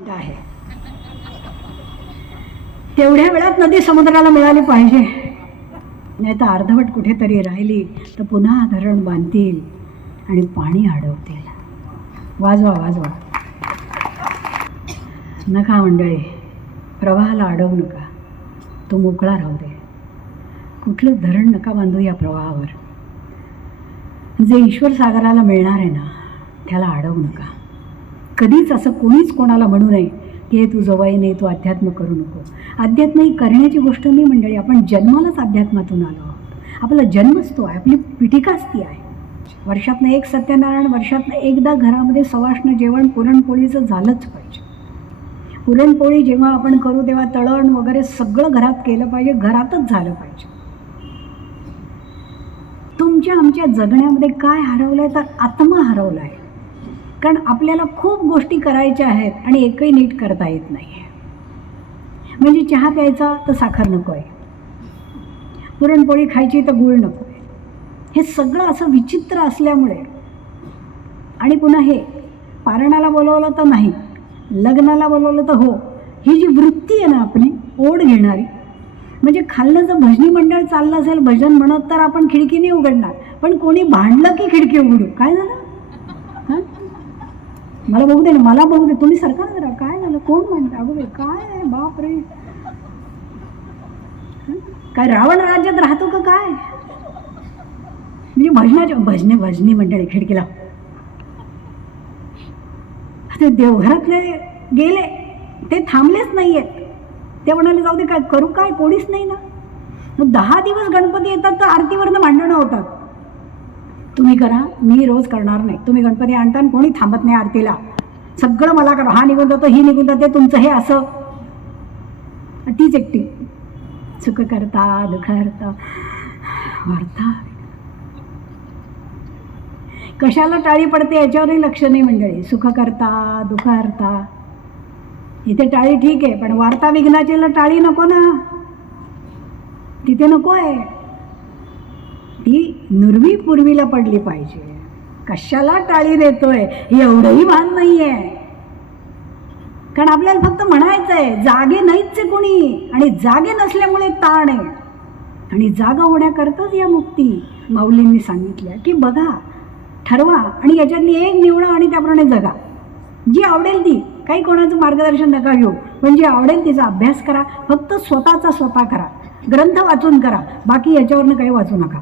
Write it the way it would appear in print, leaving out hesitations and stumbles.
आहे. तेवढ्या वेळात नदी समुद्राला मिळाली पाहिजे, नाही तर अर्धवट कुठेतरी राहिली तर पुन्हा धरण बांधतील आणि पाणी अडवतील. वाजवा वाजवा. नका मंडळी, प्रवाहाला अडवू नका, तो मोकळा राहू दे. कुठलं धरण नका बांधू या प्रवाहावर. जे ईश्वर सागराला मिळणार आहे ना, त्याला अडवू नका. कधीच असं कोणीच कोणाला म्हणू नये की हे तू जवळ नाही, तू अध्यात्म करू नको. अध्यात्म ही करण्याची गोष्ट नाही मंडळी. आपण जन्मालाच अध्यात्मातून आलो आहोत. आपला जन्मच तो आहे, आपली पिटिकाच ती आहे. वर्षातनं एक सत्यनारायण, वर्षातनं एकदा घरामध्ये सवाष्ण जेवण पुरणपोळीचं झालंच पाहिजे. पुरणपोळी जेव्हा आपण करू तेव्हा तळण वगैरे सगळं घरात केलं पाहिजे, घरातच झालं पाहिजे. तुमच्या आमच्या जगण्यामध्ये काय हरवलं आहे तर आत्मा हरवला आहे. कारण आपल्याला खूप गोष्टी करायच्या आहेत आणि एकही नीट करता येत नाही आहे. म्हणजे चहा प्यायचा तर साखर नको आहे, पुरणपोळी खायची तर गूळ नको आहे. हे सगळं असं विचित्र असल्यामुळे, आणि पुन्हा हे पारणाला बोलवलं तर नाही, लग्नाला बोलवलं तर हो, ही जी वृत्ती आहे ना आपली ओढ घेणारी. म्हणजे खाल्लं जर भजनी मंडळ चाललं असेल भजन म्हणत तर आपण खिडकीने उघडणार, पण कोणी भांडलं की खिडकी उघडू. काय झालं? हां, मला बघू दे ना, मला बघू दे, तुम्ही सरका ना जरा. काय झालं? कोण म्हणतं? अगो काय आहे, बाप रे, काय रावण राज्यात राहतो का काय? म्हणजे भजनी मंडळी खिडकीला. ते देवघरातले गेले, ते थांबलेच नाही आहेत. ते म्हणाले जाऊ दे, काय करू, काय कोणीच नाही ना. 10 दिवस गणपती येतात तर आरतीवरनं भांडणं होतात. तुम्ही करा, मी रोज करणार नाही. तुम्ही गणपती आणता आणि कोणी थांबत नाही आरतीला, सगळं मला करा. हा निघून जातो, ही निघून जाते, तुमचं हे असं. तीच एकटी सुख करता दुःख करता वार्ता. कशाला टाळी पडते याच्यावरही लक्ष नाही मंडळी. सुख करता दुःख करता, इथे टाळी ठीक आहे, पण वार्ता विघ्नाचीला टाळी नको ना, तिथे नको आहे. ती नुरवी पूर्वीला पडली पाहिजे. कशाला टाळी देतोय एवढंही भान नाही आहे. कारण आपल्याला फक्त म्हणायचं आहे, जागे नाहीच आहे कोणी, आणि जागे नसल्यामुळे ताण आहे. आणि जागा होण्याकरताच या मुक्ती माऊलींनी सांगितल्या की बघा, ठरवा आणि याच्यातली एक निवडा आणि त्याप्रमाणे जगा. जी आवडेल ती, काही कोणाचं मार्गदर्शन नका घेऊ, पण जी आवडेल तिचा अभ्यास करा. फक्त स्वतःचा स्वतः करा, ग्रंथ वाचून करा, बाकी याच्यावरनं काही वाचू नका.